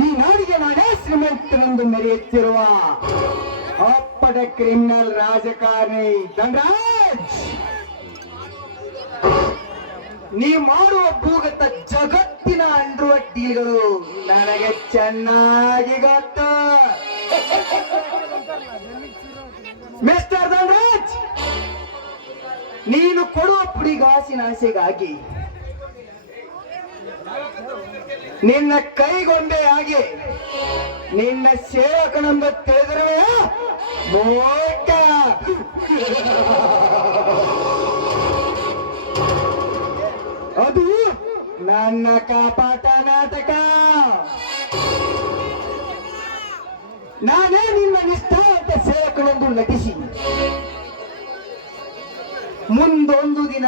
ಈ ನಾಡಿಗೆ ನಾನೇ ಶ್ರೀಮಂತನೆಂದು ಮೆರೆಯುತ್ತಿರುವ ಅಪ್ಪಟ ಕ್ರಿಮಿನಲ್ ರಾಜಕಾರಣಿ ಧನರಾಜ್, ನೀ ಮಾಡುವ ಭೂಗತ ಜಗತ್ತಿನ ಅಂಡ್ರುವ ಡೀಲ್ಗಳು ನನಗೆ ಚೆನ್ನಾಗಿ ಗೊತ್ತು. ಮಿಸ್ಟರ್ ಧನರಾಜ್, ನೀನು ಕೊಡುವ ಪುಡಿಗಾಸಿನ ಆಸೆಗಾಗಿ ನಿನ್ನ ಕೈಗೊಂಬೆಯಾಗಿ ನಿನ್ನ ಸೇವಕನೆಂಬ ತಿಳಿದರೆ ಮೋಟ ಅದು ನನ್ನ ಕಾಪಾಟ ನಾಟಕ. ನಾನೇ ನಿನ್ನ ನಿಷ್ಠಾವಂತ ಸೇವಕನೆಂದು ನಟಿಸಿ ಮುಂದೊಂದು ದಿನ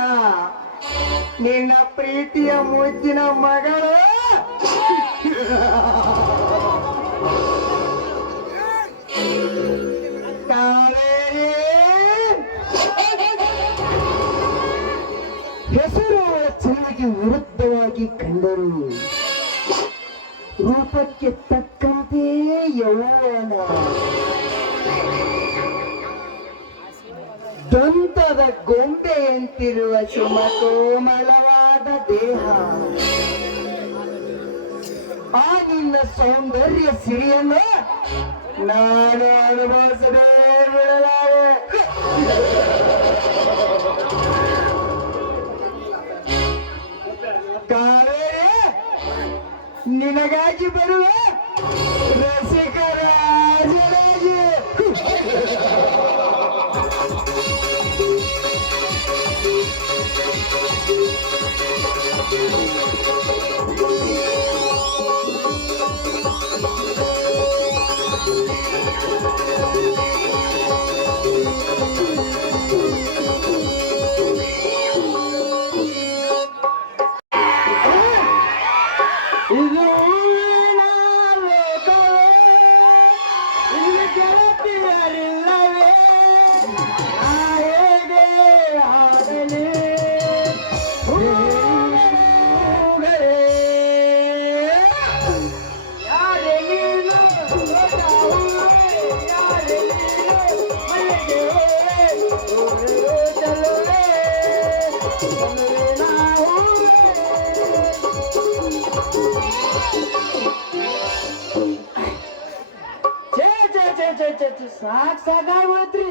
ನಿನ್ನ ಪ್ರೀತಿಯ ಮುದ್ದಿನ ಮಗಳು ಕಾವೇರಿ ಹೆಸರು ಚೆಲುವಿಗೆ ವಿರುದ್ಧವಾಗಿ ಕಂಡರು, ರೂಪಕ್ಕೆ ತಕ್ಕಂತೆ ಯೌವನ, ದಂತದ ಗೊಂಬೆಯಂತಿರುವ ಸುಮಕೋಮಲವಾದ ದೇಹ, ಆ ನಿನ್ನ ಸೌಂದರ್ಯ ಸಿರಿಯನ್ನು ನಾನು ಅನುಭವಿಸದೇ ಬಿಡಲಾರೆ. ಕಾವೇರಿ, ನಿನಗಾಗಿ ಬರುವ ರಸಿಕರಾಜರಾಜ. ಸಾಕಾಗೋತ್ರಿ,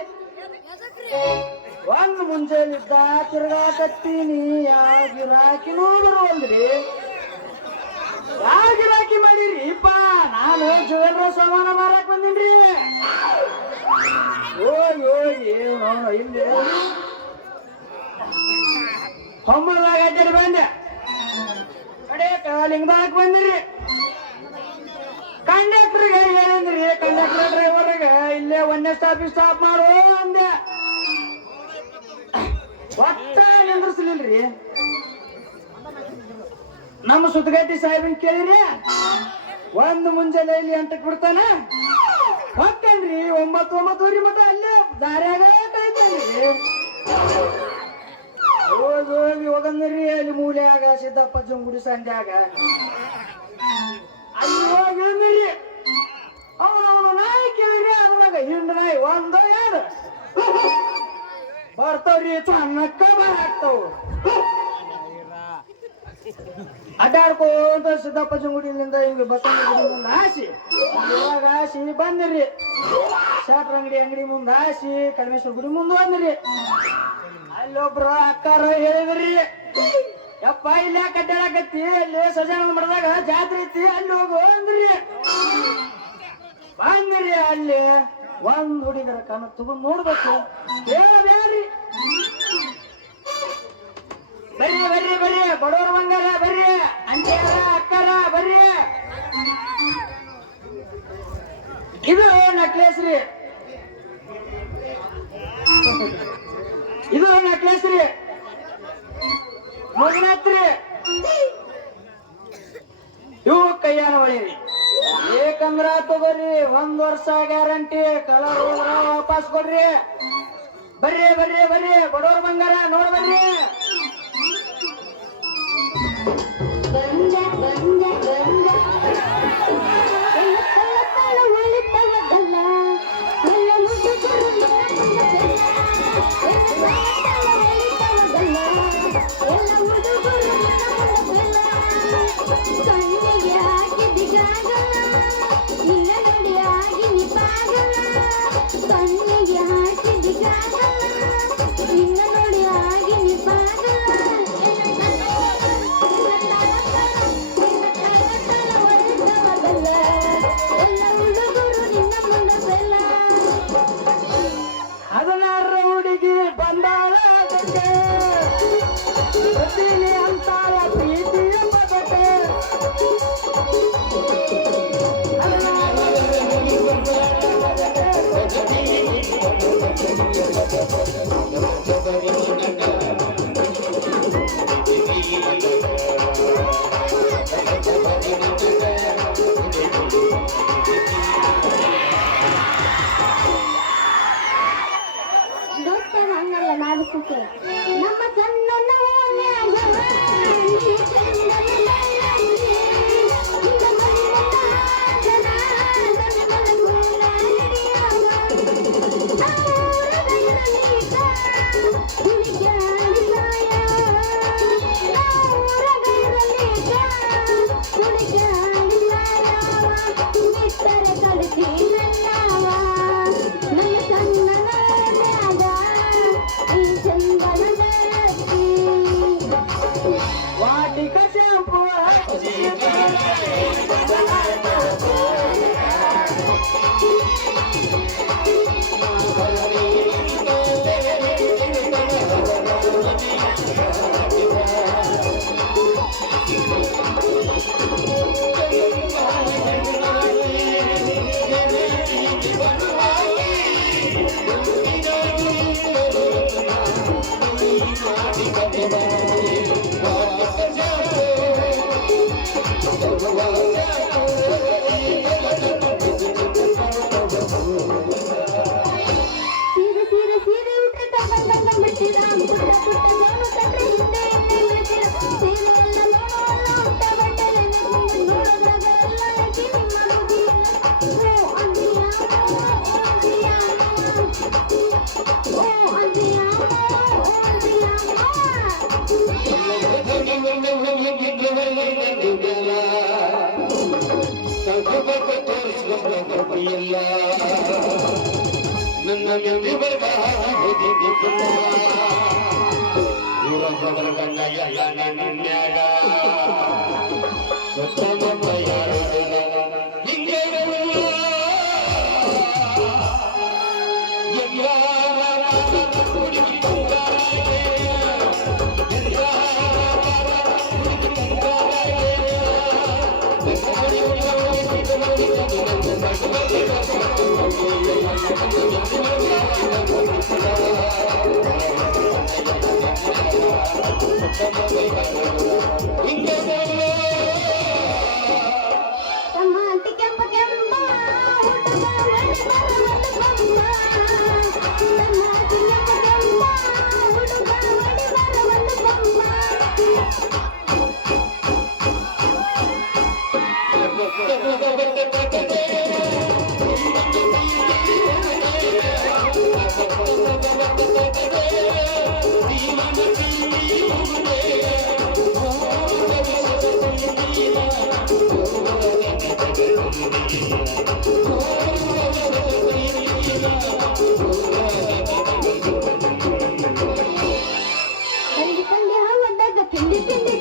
ಒಂದ್ ಮುಂಜಾನಿದ್ದ ತಿರ್ಗಾಕತ್ತೀನಿ, ಯಾವ ಗಿರಾಕಿ ನೋಡ್ರಿ, ಯಾವ ಗಿರಾಕಿ ಮಾಡಿರಿಪ್ಪ? ನಾನು ಜ್ಯುವೆಲ್ರ ಸಾಮಾನ ಮಾರಕ್ ಬಂದಿನ್ರಿ. ಹೋಗಿ ಹೋಗಿ ಇಲ್ಲಿ ಹೊಮ್ಮದಾಗ ಅಡ್ಡಾಡಿ ಬಂದೆ, ಕಡೆ ಲಿಂಗದಾಕ್ ಬಂದಿರಿ. ಕಂಡಕ್ಟರ್ಗೆ ಹೇಳಿದ್ರಿ, ಕಂಡಕ್ಟರ್ ಡ್ರೈವರ್ಗೆ ಇಲ್ಲೇ ಒಂದೇ ಸ್ಟಾಪ್ ಮಾಡು ಅಂದೆ. ಒಟ್ಟ ನಿಂದ್ರಿಸ್ಲಿಲ್ರಿ. ನಮ್ಮ ಸುತ್ತಗಟ್ಟಿ ಸಾಹೇಬನ್ ಕೇಳಿರಿ, ಒಂದು ಮುಂಜಾನೆ ಇಲ್ಲಿ ಅಂಟಕ್ ಬಿಡ್ತಾನ, ಹೊಕ್ಕನ್ರಿ 9:30 ಮಟ ಅಲ್ಲೇ ದಾರ್ಯಾಗ ಕಾಯ್ತೇನ್ರಿ. ಹೋಗಿ ಹೋಗಿ ಹೋಗಂದ್ರಿ, ಅಲ್ಲಿ ಮೂಲ್ಯಾಗ ಸಿದ್ದಪ್ಪ ಜಂಗುಡಿ ಸಂಧ್ಯಾಗ ಅಲ್ಲಿ ಹೋಗಿದ್ರಿ. ಅವನು ನಾಯಿ ಕೇಳಿರಿ, ಅದ್ರಾಗ ಹಿಂಡ್ ನಾಯಿ ಒಂದೋ ಎರಡು ಬರ್ತಾವ್ರಿ, ಚನ್ನಕ್ಕ ಹಾಕ್ತಾವ. ಅಡ್ಡಾಡ್ಕೊಂತ ಸಿದ್ದಪ್ಪ ಜಂಗುಡಿಯಿಂದ ಹಿಂಗ ಬಸವನ ಗುಡಿ ಮುಂದೆ ಹಾಸಿ, ಇವಾಗ ಹಾಸಿ ಬಂದಿರಿ. ಶಾಟ್ರ ಅಂಗಡಿ ಮುಂದೆ ಹಾಸಿ ಕಡಿಮೇಶ್ವರ ಗುಡಿ ಮುಂದೆ ಬಂದಿರಿ. ಅಲ್ಲೊಬ್ರು ಅಕ್ಕಾರ ಹೇಳಿದ್ರಿ, ಯಪ್ಪ ಇಲ್ಲೇ ಕಡ್ಡಾಡಕತ್ತಿ ಅಲ್ಲಿ ಸಜಾನ ಮಾಡಿದಾಗ ಜಾತ್ರೆ ಐತಿ ಅಲ್ಲಿ ಹೋಗು ಅಂದ್ರಿ ಬಂದ್ರಿ ಅಲ್ಲಿ ಒಂದ್ ಹುಡುಗರ ಕಣ ತಗೊಂಡ್ ನೋಡ್ಬೇಕು ಹೇಳಬೇಡ್ರಿ ಬರ್ರಿ ಬರ್ರಿ ಬರ್ರಿ ಬಡವರ ಬಂಗಾರ ಬರ್ರಿ ಅಂಟಿಯಾರ ಅಕ್ಕಾರ ಬರ್ರಿ ಇದು ನೆಕ್ಲೆಸ್ ರೀ ಇದು ನೆಕ್ಲೆಸ್ ರೀ ಮುಗಿನತ್ರಿ ಇವು ಕೈಯಾನ ಹೊಳಿರಿ ಏಕಂದ್ರ ತಗೋರಿ 1 ವರ್ಷ ಗ್ಯಾರಂಟಿ ಕಲರ್ ಹೋದ್ರ ವಾಪಸ್ ಕೊಡ್ರಿ ಬರ್ರಿ ಬರ್ರಿ ಬರ್ರಿ ಬಡವರ ಬಂಗಾರ ನೋಡ್ ಬರ್ರಿ ಅಂತಾರ ಪ್ರೀತಿಯ ಪದತೆ ನಮ್ಮ ಕಣ್ಣ ತಿಂಡಿ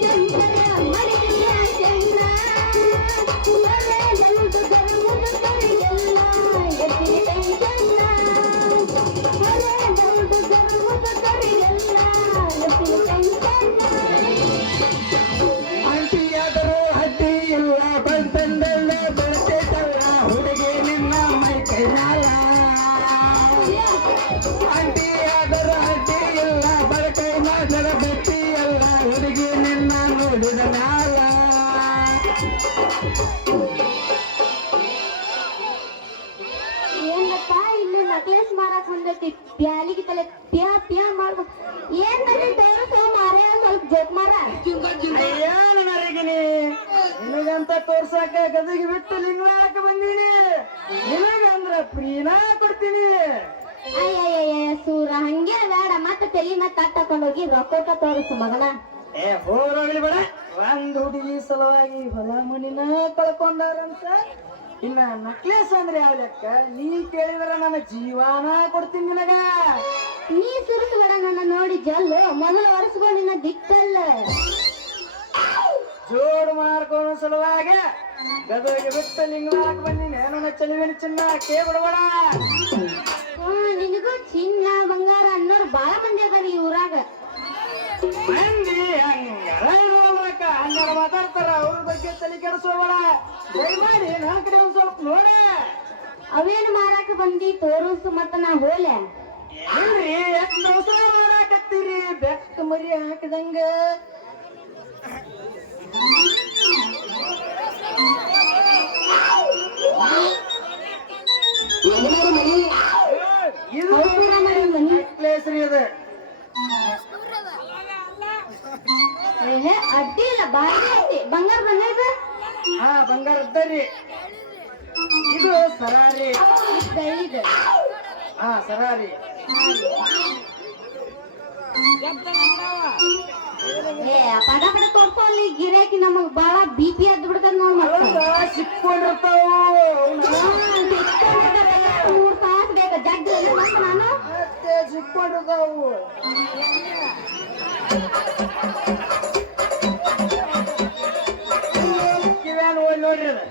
ಮಾಡ್ತಿ ಪ್ಯಾಲಿಗೆ ತಲೆ ಪ್ಯಾ ಪ್ಯಾ ಮಾಡ್ಬ ಏನ್ ಮಾಡಿ ತೋರಿಸೋ ಮಾರೇ ಸ್ವಲ್ಪ ಜೋಕ್ ಮಾರ ಏನು ನರಗಿನಿ ನಿನಗಂತ ತೋರ್ಸಾಕ ಗದಗಿ ಬಿಟ್ಟು ಲಿಂಗರಾಕ ಬಂದೀನಿ ನಿನಗಂದ್ರ ಪ್ರೀನಾ ಕೊಡ್ತೀನಿ ಅಯ್ಯಯ್ಯ ಸೂರ ಹಂಗೆ ಬೇಡ ಮತ್ತೆ ತಲೆ ಮತ್ತೆ ತಟ್ಟಕೊಂಡು ಹೋಗಿ ರೊಕ್ಕ ತೋರಿಸು ಮಗನ ಹೋಗ್ಲಿ ಬೇಡ ಒಂದ್ ಹುಡುಗಿ ಸಲುವಾಗಿ ಹೊಲ ಮನಿನ ಕಳ್ಕೊಂಡಾರಂತ ಇನ್ನ ನಕ್ಲೇಸ್ ಅಂದ್ರೆ ಯಾವ ಲೆಕ್ಕ ನೀ ಕೇಳಿದ್ರ ನನ್ನ ಜೀವಾನ ಕೊಡ್ತೀನಿ ನಿನಗ ನೀ ಸುರಿಸಬೇಡ ನನ್ನ ನೋಡಿ ಜಲ್ಲು ಮೊದಲು ಒರೆಸ್ಕೊಂಡು ನಿನ್ನ ದಿಕ್ಕಲ್ಲ ಜೋಡು ಮಾಡ್ಕೊಳ್ಳೋ ಸಲುವಾಗಿ ಗದಗಿಗೆ ಬಿಟ್ಟು ಲಿಂಗರಾಕ ಬಂದೀನಿ ನನ್ನ ಚಲಿವಿನ ಚಿನ್ನ ಕೇಳ್ಬಿಡಬೇಡ ನಿನಗೂ ಚಿನ್ನ ಬಂಗಾರ ಅನ್ನೋರು ಬಾಳ ಮಂದಿ ಅದಾರ ಈ ಊರಾಗ ಮಂದಿ ಹಂಗ ಹಂಗಾರ ಮಾತಾಡ್ತಾರ ಅವ್ರ ಬಗ್ಗೆ ತಲೆ ಕೆಡಿಸೋಬೇಡ ದಯಮಾಡಿ ನನ್ನ ಕಡೆ ಒಂದ್ ಸ್ವಲ್ಪ ನೋಡ ಅವೇನು ಮಾರಾಕ ಬಂದಿ ತೋರಿಸು ಮತ್ತ ನಾ ಹೋಲೆ ಇಲ್ರಿ ಎಷ್ಟು ಅವಸರ ಮಾಡಾಕತ್ತೀರಿ ಬೆಕ್ಕ ಮರಿ ಹಾಕಿದಂಗ ಇದು ನೆಕ್ಲೇಸ್ ರೀ ಇದು ಅಡ್ಡಿ ಇಲ್ಲ ಬಾರಿ ಐತಿ ಬಂಗಾರ ಬಂದ ಹಾ ಬಂಗಾರ ಇದ್ದರಿ ಇದು ಸರಾರಿ ಬೆಳ್ಳಿದ ಹಾ ಸರಾರಿ ಪದ ಪದ ತೋರ್ಕೊಳ್ಳಿ ಗಿರಾಕಿ ನಮಗ್ ಬಾಳ ಬಿಪಿ ಎದ್ದು ಬಿಡ್ತಾರ ನೋಡ್ ಸಿಕ್ಕೊಂಡಿರ್ತಾವು 3 ತಾಸು ಬೇಕ ಜಗ್ಗಿ ನಾನು ಮತ್ತೆ ಸಿಕ್ಕೊಂಡಿರ್ತಾವು ಕಿವ್ಯಾನ ಹೋಗಿ ನೋಡ್ರಿ ಅದು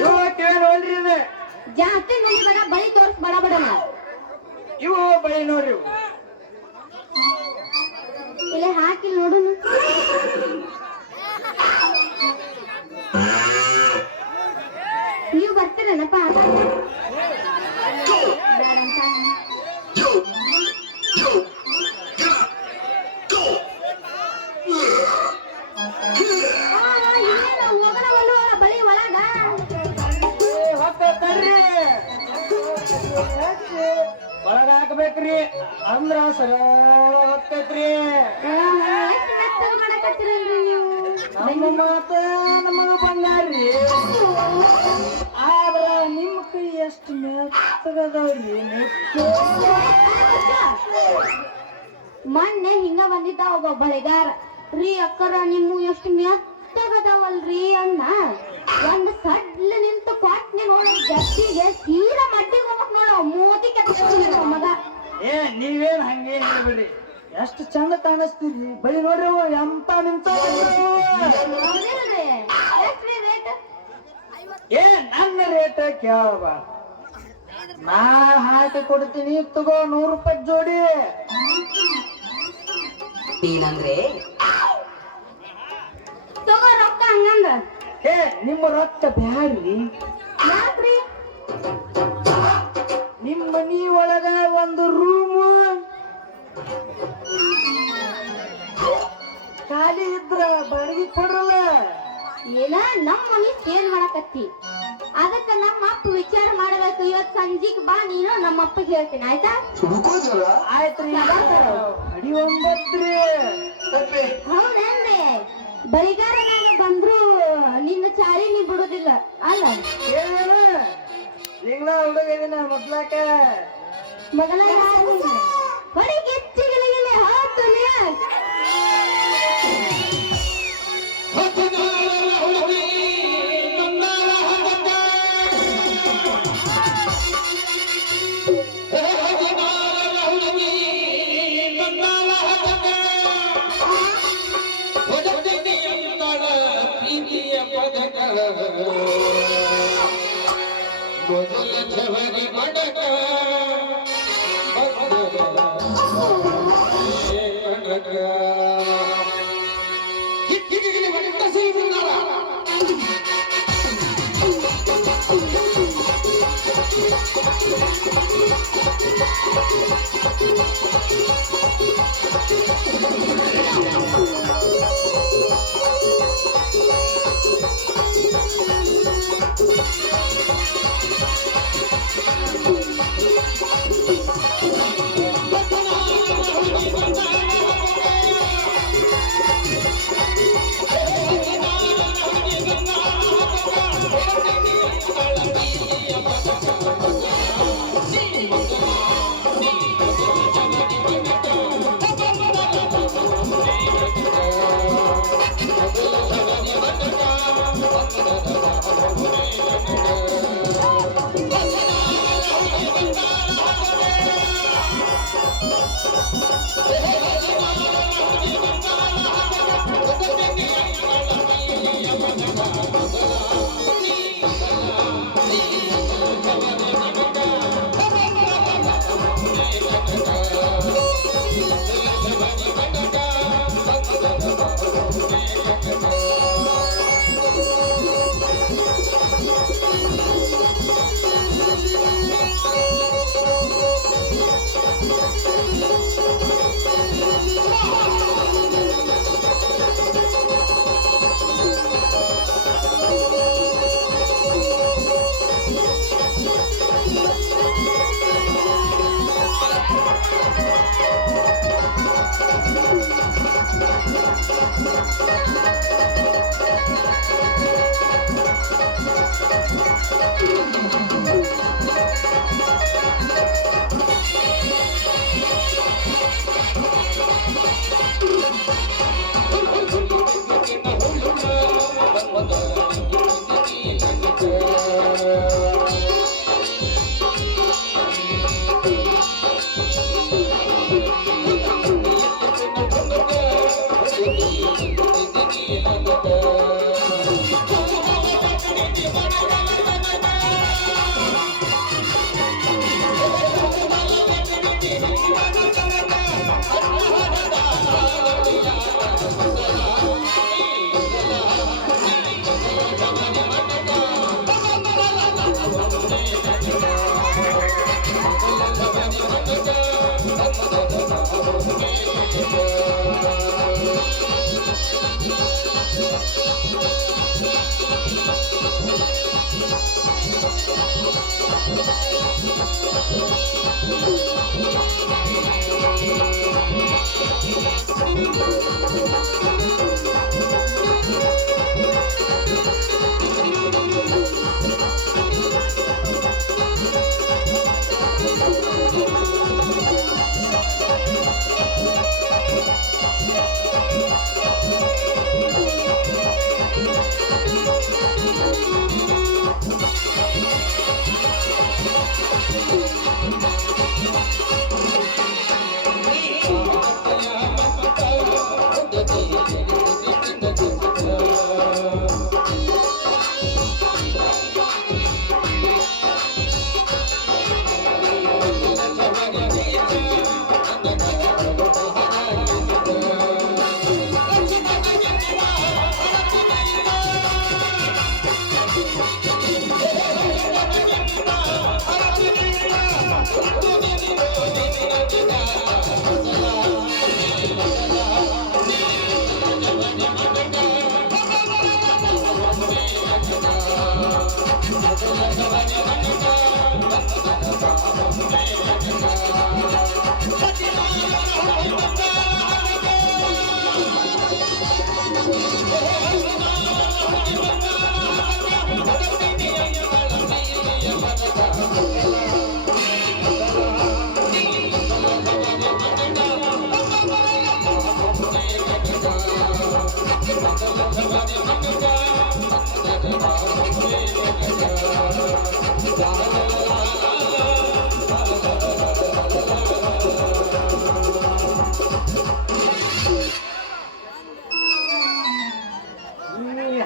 ಇವು ಕಿವ್ಯಾನ ಹೋಗ್ರಿ ಇದು ಜಾಸ್ತಿ ನುಡಿಬೇಡ ಬಳಿ ತೋರ್ಸ್ ಬಡ ಬಡನ ಇವು ಬಳಿ ನೋಡ್ರಿ ಇವು ಇಲ್ಲಿ ಹಾಕಿ ನೋಡುನು ನೀವು ಬರ್ತೀರೇನಪ್ಪ ಬಳಿ ಒಳಗ ಹೊಕ್ಕರ್ರಿ ಒಳಗ ಹಾಕ್ಬೇಕ್ರಿ ಅಂದ್ರ ಸರಳ ಹೊಕ್ಕೈತ್ರಿ ಎಷ್ಟು ಮೆತ್ತಗ್ ಮಾಡಕತ್ತೀರಲ್ರಿ ನೀವು ನಮ್ಮ ಮಾತ ನಮಗ ಬಂಗಾರ್ರಿ ಆದ್ರ ನಿಮ್ ಕೈ ಎಷ್ಟು ಮೆತ್ತಗದವ್ರಿ ಮೊನ್ನೆ ಹಿಂಗ ಬಂದಿದ್ದ ಒಬ್ಬ ಬಳೆಗಾರ ರೀ ಅಕ್ಕರ ನಿಮ್ಮ ಎಷ್ಟು ಮೆತ್ತಗದವಲ್ರಿ ಅನ್ನ ಒಂದ್ ಸಡ್ಲ ನಿಂತು ಕ್ವಾಟ್ನಿ ನೋಡಿ ಗಟ್ಟಿಗೆ ಸೀದಾ ಮಡ್ಡಿಗೆ ಹೋಗ್ಬೇಕ್ ನೋಡ ಮೋದಿ ಕೆತ್ತ ಮಗ ಏ ನೀವೇನ್ ಹಂಗೇನ್ ಹೇಳ್ಬಿಡ್ರಿ ಎಷ್ಟು ಚಂದ ಕಾಣಿಸ್ತೀರಿ ಬಳಿ ನೋಡ್ರಿ ಅವು ಎಂತ ನಿಂತ ಹೌದಿಲ್ರಿ ಎಷ್ಟ್ರಿ ರೇಟ್ ಏ ನನ್ನ ರೇಟ್ ಕೇಳಬ ನಾ ಹಾಕಿ ಕೊಡ್ತೀನಿ ತಗೋ 100 ರೂಪಾಯಿ ಜೋಡಿ ಏನಂದ್ರೆ ತಗೋ ರೊಕ್ಕ ಹಂಗಂದ ಏ ನಿಮ್ಮ ರೊಕ್ಕ ಬ್ಯಾಡ್ರಿ ಯಾಕ್ರಿ ನಿಮ್ಮ ಮನಿ ಒಳಗ ಒಂದು ರೂಮು ಖಾಲಿ ಇದ್ರ ಬಾಡಿಗೆ ಕೊಡ್ರಲ್ಲ ಏನ ನಮ್ಮ ಮನಿ ಸೇಲ್ ಮಾಡಕತ್ತಿ ಅದಕ್ಕ ನಮ್ಮ ಅಪ್ಪ ವಿಚಾರ ಮಾಡಬೇಕು ಇವತ್ ಸಂಜಿಗ್ ಬಾ ನೀನು ನಮ್ಮ ಅಪ್ಪ ಹೇಳ್ತೀನಿ ಆಯ್ತಾ ಆಯ್ತ್ರಿ ಅಡಿ 9 ಹೌದೇನ್ರಿ ಬರಿಗಾರ ನಾನು ಬಂದ್ರು ನಿನ್ನ ಚಾಳಿ ನೀ ಬಿಡುದಿಲ್ಲ ಅಲ್ಲ ಏನೇನು ಲಿಂಗಳ ಹುಡುಗ ಇದೀನ ಮೊದ್ಲಾಕ ಮಗನ ಹೊಡಿಗೆ ಹೆಚ್ಚಿಗೆ ಹಾತು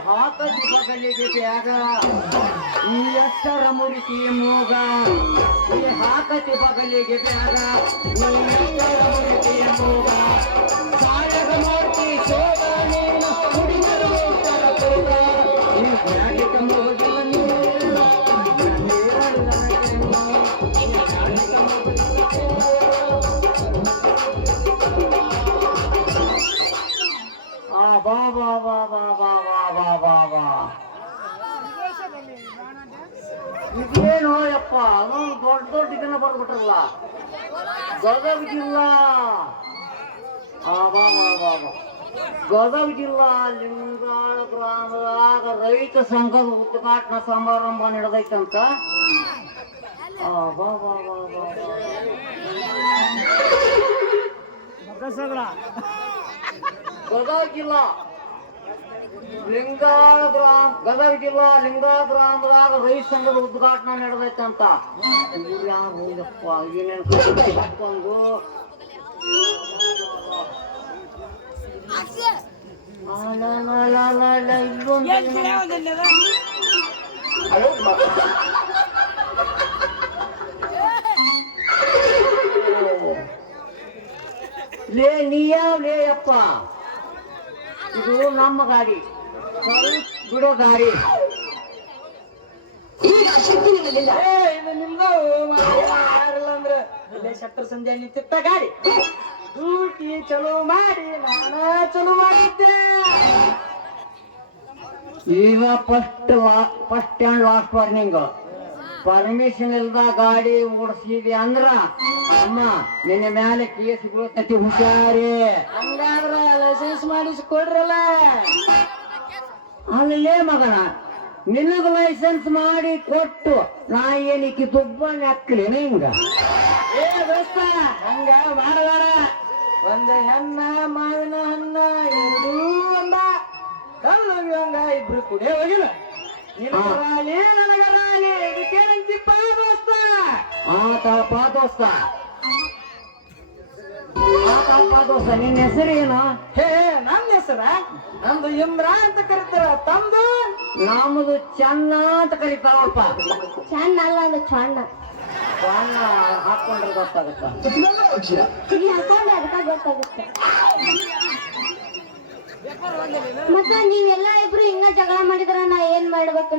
ಹಾಕಿ ಬಗಲಿಗೆ ಬ್ಯಾಗ ಈ ಎಷ್ಟರ ಮುರಿಕಿ ಮೂಗ ಈ ಹಾಕತಿ ಬಗಲಿಗೆ ಬ್ಯಾಗ ಈ ಎಷ್ಟರ ಮುರಿಕಿ ಮೂಗ ಸಾಯದ ಮೂರ್ತಿ ಶೋಭ ನೀನು ಹುಡುಗರು ಉತ್ತರ ಕೂಗ ಈ ಬ್ಯಾಗಿಕ ಮೂಗಿಲ್ಲ ನೀನು ಬಾ ಬಾ ಬಾ ಬಾ ಬಾ ಬಾ ಬಾ ಬಾ ಇದೇನು ಯಪ್ಪ ಅದೊಂದು ದೊಡ್ಡ ದೊಡ್ಡ ಇದನ್ನ ಬರ್ಬಿಟ್ರಲ್ಲ ಗದಗ ಜಿಲ್ಲಾ ಬಾ ಬಾ ಬಾ ಬಾ ಗದಗ ಜಿಲ್ಲಾ ಲಿಂಗಾಳ ಗ್ರಾಮದಾಗ ರೈತ ಸಂಘದ ಉದ್ಘಾಟನಾ ಸಮಾರಂಭ ನಡೆದೈತಂತ ಬಾ ಬಾ ಬಾ ಬಾ ಗದಗ ಜಿಲ್ಲಾ ಗದಗ ಜಿಲ್ಲಾ ಲಿಂಗಾ ಗ್ರಾಮದಾಗ ರೈತ ಸಂಘದ ಉದ್ಘಾಟನಾ ನಡೆದೈತಂತ ಯಾರು ಏನೇನು ಹಾಕೊಂಡು ಲೇ ನೀ ಯಾವ ಲೇ ಅಪ್ಪ, ಇದು ನಮ್ಮ ಗಾಡಿ, ಬಿಡೋ ಗಾಡಿ. ಈಗ ಶಕ್ತಿ ನಿನ್ನಲ್ಲಿಲ್ಲ. ಇದು ನಿಮ್ದು ಯಾರಿಲ್ಲ ಅಂದ್ರೆ ಇಲ್ಲೇ ಶಕ್ತರ ಸಂಧ್ಯಾ ನಿಂತಿತ್ತ ಗಾಡಿ. ಡ್ಯೂಟಿ ಚಲೋ ಮಾಡಿ ನಾನ ಚಲೋ ಮಾಡಿದ್ದೆ. ಈಗ first and last warning, permission ಇಲ್ದ ಗಾಡಿ ಓಡಿಸಿದಿ ಅಂದ್ರ ಅಮ್ಮ ನಿನ್ನ ಮೇಲೆ ಕೇಸ್ ಬೀಳ್ತೈತಿ, ಹುಷಾರಿ. ಹಂಗಾದ್ರ ಲೈಸೆನ್ಸ್ ಮಾಡಿಸ್ಕೊಡ್ರಲ್ಲ. ಅಲ್ಲೇ ಮಗನ ನಿನಗ ಲೈಸೆನ್ಸ್ ಮಾಡಿ ಕೊಟ್ಟು ನಾ ಏನಕ್ಕೆ ದುಬ್ಬಣ್ಣ ಹಾಕ್ಲಿನ ಹಿಂಗ? ಏ ದೋಸ್ತ ಹಂಗ ಮಾಡಬೇಡ. ಒಂದ ಹೆಣ್ಣ ಮಾವಿನ ಹಣ್ಣ ಎರಡೂ ಒಂದ ಕಲ್ಲು ಹಂಗ ಇಬ್ರು ಕುಡಿಯೋ ಹೋಗಿಲ್ಲ. ನಿನಗರಾಲಿ ನನಗರಾಲಿ ಇದಕ್ಕೇನಂತಿಪ್ಪ ದೋಸ್ತ? ಆತಪ್ಪ ದೋಸ್ತ, ಆತಪ್ಪ ದೋಸ್ತ. ನಿನ್ನ ಹೆಸರು ಏನು? ಹೇ ನನ್ನ ಹೆಸರ ನಮ್ದು ಇಮ್ರಾ ಅಂತ ಕರೀತಾರ. ತಮ್ದು? ನಮ್ದು ಚನ್ನ ಅಂತ ಕರೀತಾರಪ್ಪ. ಚಣ್ಣ ಅಲ್ಲ ಅದು ಚಣ್ಣ. ಚನ್ನ ಹಾಕೊಂಡ್ರೆ ಗೊತ್ತಾಗತ್ತ. ಇಲ್ಲಿ ಹಾಕೊಂಡೆ ಅದಕ್ಕ ಗೊತ್ತಾಗುತ್ತೆ. ಮತ್ತ ನೀವೆಲ್ಲ ಇಬ್ರು ಹಿಂಗ ಜಗಳ ಮಾಡಿದ್ರ ನಾ ಏನ್ ಮಾಡ್ಬೇಕು?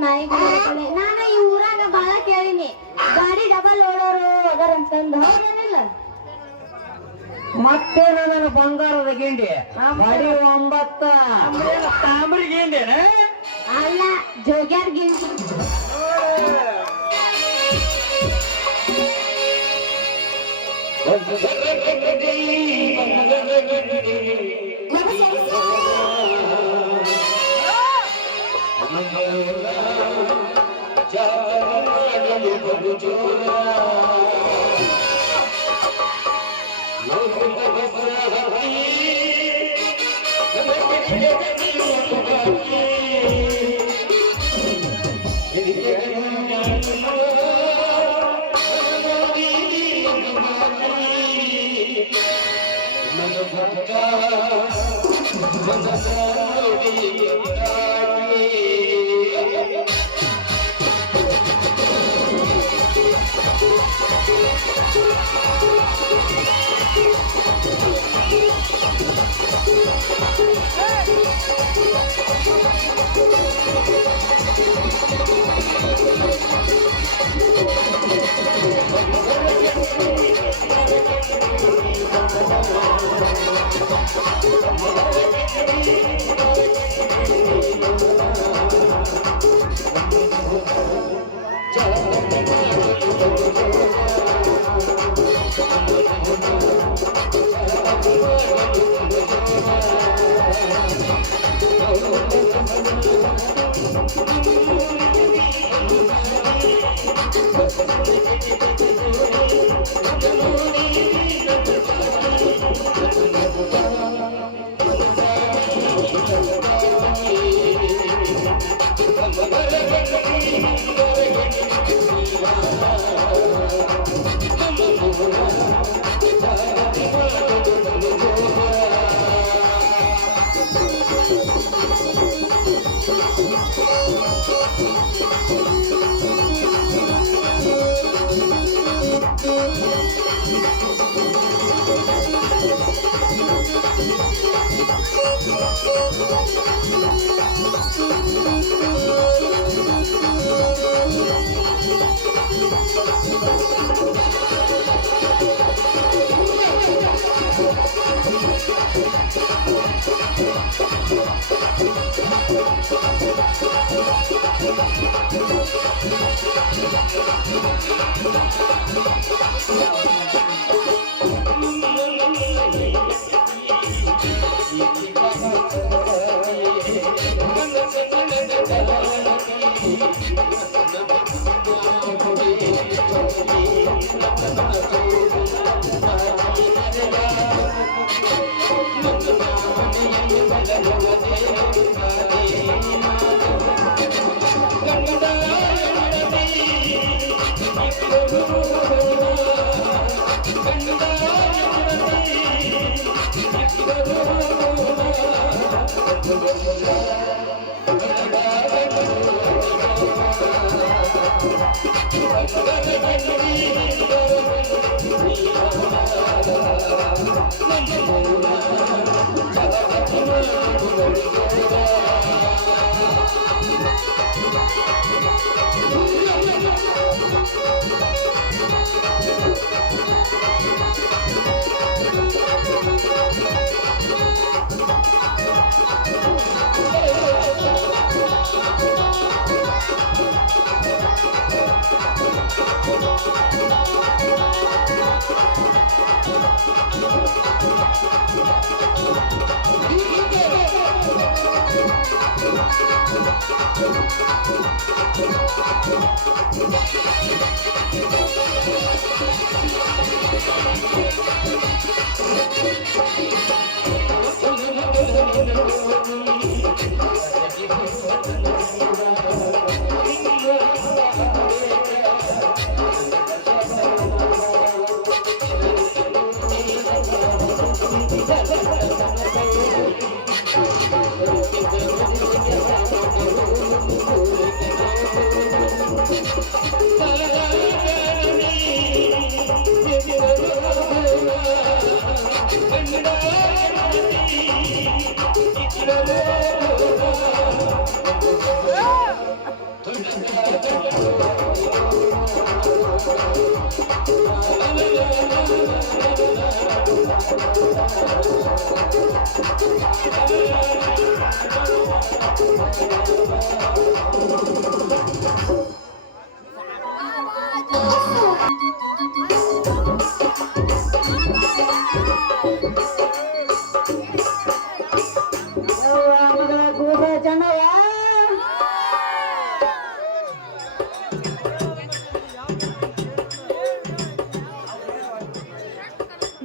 ನಾನು ಈ ಊರಾಗ ಬಾಳ ಕೇಳಿನಿ, ಗಾಡಿ ಡಬಲ್ ಓಡೋರು ಅದರ ಅಂತಂದು. ಹೌದೇನಿಲ್ಲ? ಮತ್ತೆ ನನ್ನ ಬಂಗಾರದ ಗಿಂಡಿ ಬಡಿ 9 ತಾಮ್ರಿ ಗಿಂಡಿ ಅಲ್ಲ, ಜೋಗ್ಯಾರ್ ಗಿಂಡಿ.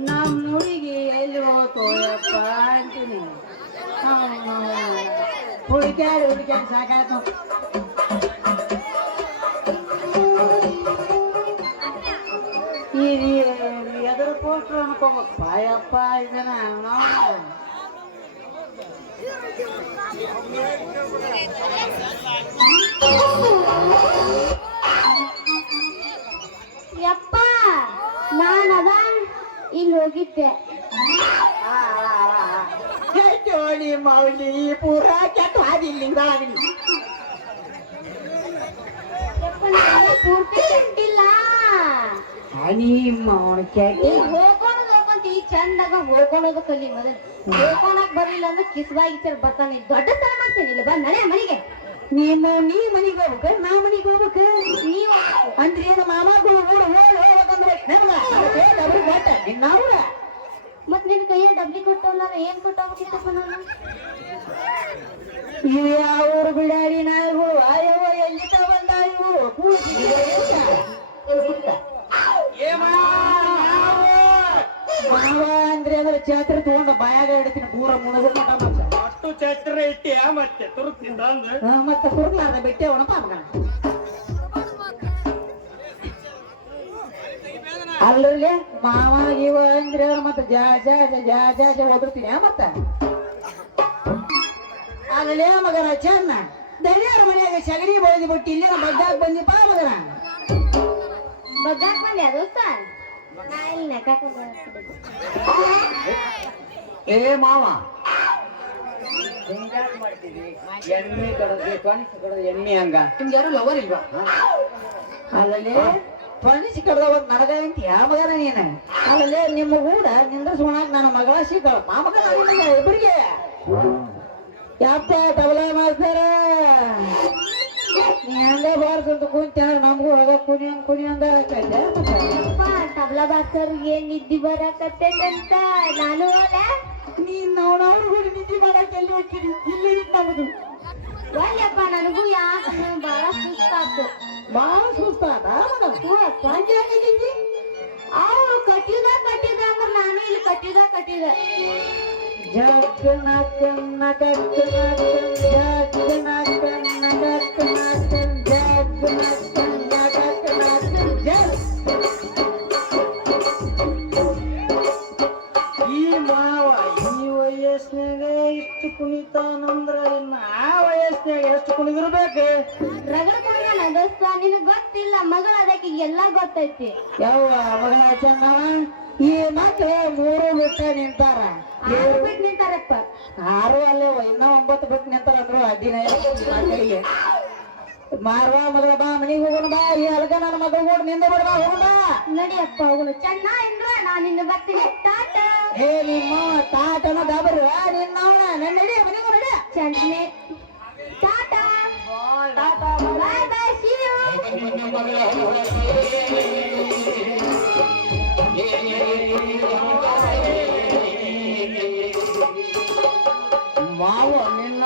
ನಮ್ ಹುಡುಗಿ ಎಲ್ಲಿ ಹೋತು ಯಪ್ಪ ಅಂತೀನಿ. ಹುಡುಕ್ಯಾಡಿ ಸಾಕಾಯ್ತು. ಈ ಎದುರು ಪೋಸ್ಟ್ರು ಅನ್ಕೋಬೇಕು ಪಾಯಪ್ಪ ಇದನ್ನ ನಾವು ಯಪ್ಪ ನಾನದ ಇಲ್ಲಿ ಹೋಗಿದ್ದೆ. ಕೆಟ್ಟೋಳಿ ಮೌಲಿ ಪೂರ ಕೆಟ್ಟ ಹಾದಿಲ್ಲಿಂದ ಯಪ್ಪ ನಾನು ಪೂರ್ತಿ ಗಂಟಿಲ್ಲ. ಹನಿ ಮಾವನ ಕೆಟ್ಟ ಹೋಗ್ಕೊಂಡ್ ಈ ಚಂದಾಗ ಹೋಗ್ಕೊಳ್ಳೋದು ಕಲಿ ಮೊದಲು. ಹೋಗ್ಕೊಳಕ್ ಬರಲಿಲ್ಲ ಅಂದ್ರೆ ಕಿಸ್ಬಾಗಿ ಬರ್ತಾನೆ. ದೊಡ್ಡ ತರ ಮಾಡ್ತೇನೆ ಇಲ್ಲ ಬಾ ನಡೆ ಮನೆಗೆ. ನೀ ಮನಿಗೆ ಹೋಗ್ಬೇಕ ನಾ ಮನಿಗೆ ಹೋಗ್ಬೇಕ. ನೀವು ಅಂದ್ರೆ ಏನು ಮಾಮಗಳು ಹೋಗ್ಬೇಕಂದ್ರೆ ನಿನ್ನವ್ರ ಮತ್ ನಿನ್ ಕೈಯ ಡಬ್ಲಿ ಕೊಟ್ಟವಲ್ಲ ಏನ್ ಕೊಟ್ಟೋಗ್ಬೇಕಿತ್ತಪ್ಪ ನಾನು. ಇವು ಯಾವ ಬಿಡಾಡಿ ನಾಯಿಗಳು ಅಯ್ಯವ ಎಲ್ಲಿ ಬಂದ ಇವು ಅಂದ್ರೆ ಅದ್ರ ಛತ್ರ ತಗೊಂಡ ಬಾಯಾಗ ಇಡ್ತೀನಿ ಪೂರ ಮುಣಗ ಮತ್ತೆ ಅಷ್ಟು ಛತ್ರ ಇಟ್ಟಿ ಮತ್ತೆ ತುರುಕ್ತಿಂದ ಮತ್ತೆ ಕುರ್ಲಾರ್ದ ಬಿಟ್ಟೆ ಅವನಪ್ಪ ಮಗ. ಅಲ್ಲೇ ಮಾವ ಇವ ಅಂದ್ರೆ ಮತ್ತೆ ಜಾ ಓದಿರ್ತೀನಿ ಮತ್ತೆ ಅಲ್ಲೇ ಮಗನ ಚೆನ್ನ ದಣಿಯಾರ ಮನೆಯಾಗ ಸಗಣಿ ಬಳಿದು ಬಿಟ್ಟು ಇಲ್ಲೇ ಬಗ್ಗಾಕ್ ಬಂದಿಪ್ಪ ಮಗನ. ಬಗ್ಗಾಕ್ ಬಂದೆ ದೋಸ್ತ. ಏ ಮಾವ ಎಣ್ಣೆ ಕಡದ್ರಿ ಪಣಿಸಿ ಕಡದ ಎಣ್ಣೆ ಹಂಗ ನಿಮ್ಗೆ ಯಾರು ಲವರ್ ಇಲ್ವಾ? ಅಲ್ಲಲ್ಲಿ ಪಣಿಸಿ ಕಡ್ದವ ನನಗ ಅಂತ ಯಾವ ಮಗನ ನೀನ ಅಲ್ಲಲ್ಲಿ ನಿಮ್ಮ ಕೂಡ ನಿಂದ್ರಸೋಣಾಕ ನನ್ನ ಮಗಳ ಸಿಕ್ಕ ಮಾಮಗ ನಾನಿಲ್ಲ ಇಬ್ಬರಿಗೆ ಯಪ್ಪ ತಬಲಾ ಮಾಸ್ತರ ನೀ ಹಂಗ ಬಾರ್ಸಂತ ಕುಂತ ನಮಗೂ ಹೋಗ ಕುನಿ ಅಂದ ತಬಲಾ ಬಾಸ್ಕರ್ ಏನ್ ನಿದ್ದಿ ಬರಕತ್ತೇನಂತ ನಾನು ನೀನ್ ನೋಡವ್ರು ಕೂಡ ನಿದ್ದೆ ಮಾಡಕ್ಕೆ ಎಲ್ಲಿ ಹೋಗ್ತೀನಿ ಇಲ್ಲಿ ನಮ್ದು ಒಳ್ಳೆಪ್ಪ ನನಗೂ ಯಾಕೆ ಬಾಳ ಸುಸ್ತಾತು. ಬಾಳ ಸುಸ್ತಾದ ಅವ್ರು ಕಟ್ಟಿದ ಅಂದ್ರೆ ನಾನು ಇಲ್ಲಿ ಕಟ್ಟಿದ ಈ ಮಾವ ಈ ವಯಸ್ಸಿನಾಗ ಇಷ್ಟ ಹೆಚ್ಚು ಕುಣಿತಾನಂದ್ರ ಇನ್ನ ಆ ವಯಸ್ಸಿನಾಗ ಎಷ್ಟು ಕುಣಿದಿರ್ಬೇಕು. ರಗಡ ಕುಡಿದಾನ ದೋಸ್ತ, ನಿನಗ್ ಗೊತ್ತಿಲ್ಲ, ಮಗಳ ಅದಕ್ಕೆ ಎಲ್ಲ ಗೊತ್ತೈತಿ. ಯಾವ ಮಗ ಚೆನ್ನವ ಈ ಮಕ್ಳು 3 ಬಿಟ್ಟ ನಿಂತಾರ, 6 ಬಿಟ್ಟು ನಿಂತಾರಪ್ಪ. 6 ಅಲ್ಲೇ ಇನ್ನ 9 ಬಿಟ್ಟು ನಿಂತಾರ ಅಂದ್ರು ಅಡ್ಡಿನ ಮಕ್ಕಳಿಗೆ. ಮಾರ್ವಾ ಮಗಳ ಬಾ ಮನಿಗೆ ಹೋಗೋಣ ಬಾ, ಈ ಅಲ್ಗ ನನ್ನ ಮಗಳು ಕೂಡ ನಿಂದ ಬಿಡ ಬಾ, ಹೋಗೋಣ. ನಡಿಯಪ್ಪ ಹೋಗೋಣ. ಚೆನ್ನ ಇಂದ್ರ ನಾನು ಇನ್ನು ಬರ್ತೀನಿ. ಟಾಟಾ. ಏ ನಿಮ್ಮ ತಾಟನ ಗಾಬರಿ ನಿನ್ನವನ ನನ್ನ ನಡಿ ಮನಿಗೆ ನಡಿ. ಚಂದ್ನೆ ಟಾಟಾ. ಬಾಯ್ ಬಾಯ್, see you. ಮಾವ ನಿನ್ನ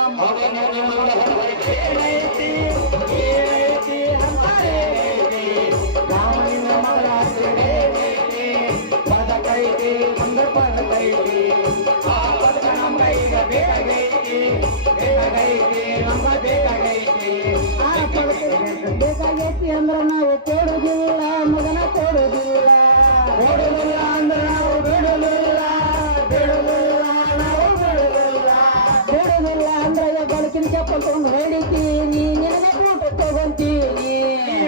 ಬೇಕಾಗೈತಿ ಅಂದ್ರ ನಾವು ಕೊಡುದಿಲ್ಲ, ಮಗನ ಕೊಡುದಿಲ್ಲ. ಕೊಡುದಿಲ್ಲ ಅಂದ್ರ ನಾವು ಬಿಡುದಿಲ್ಲ, ಬಿಡುದಿಲ್ಲ ನಾವು ಬಿಡುದಿಲ್ಲ. ಬಿಡುದಿಲ್ಲ ಅಂದ್ರೆ ಬಳಕಿನ ಚಪ್ಪಲ್ ತಗೊಂಡು ಹೊಡಿತೀನಿ, ನಿನ್ನೆ ಬೂಟ್ ತಗೊಂತೀನಿ.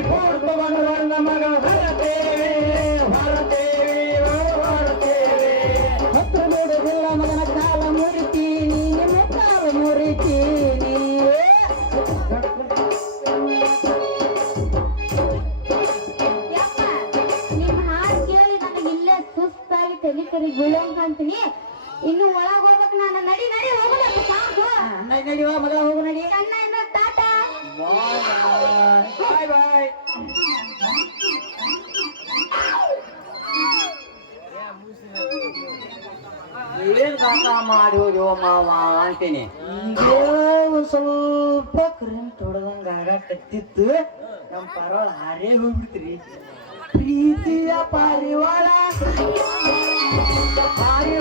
ಬೂಟ್ ತಗೊಂಡು ನನ್ನ ಮಗ ಹೊರತೇವೆ, ಹೊರತೇವೆ, ಹೊರತೇವೆ. ಹತ್ರ ಬಿಡುದಿಲ್ಲ ಮಗನ ಕಾಲ ಮುರಿತೀನಿ, ನಿಮ್ಮ ಕಾಲ ಮುರಿತೀನಿ. ಯಪ್ಪ, ನಿಮ್ ಹಾಡ್ ಕೇಳಿ ನನಗೆ ಇಲ್ಲೇ ಸುಸ್ತಾಗಿ ತಲೆ ಕರಿ ಬೀಳೋಂಗ್ ಕಾಣ್ತೀನಿ. ಇನ್ನು ಒಳಗ್ ಹೋಗ್ಬೇಕು ನಾನು. ನಡಿ ನಡಿ ಹೋಗೋಣ ಸಾಕು. ನಡಿವಾ ಮಗಳ ಹೋಗು ನಡಿ. ಚೆನ್ನ ಇಂದ್ರ ಟಾಟಾ. ಬಾಯ್ ಬಾಯ್. ಏನ್ ಕಾಕ ಮಾಡಿ ಹೋಗ್ಯೋ ಮಾವ ಅಂತೀನಿ. ಸ್ವಲ್ಪ ಕರೆಂಟ್ ಹೊಡೆದಂಗ ಆಗಕತ್ತಿತ್ತು, ನಮ್ಮ ಪರವಾಳ ಹಾರೇ ಹೋಗ್ಬಿಡ್ತೀರಿ. ಪ್ರೀತಿಯ ಪಾರಿವಾಳ ಹಾರಿ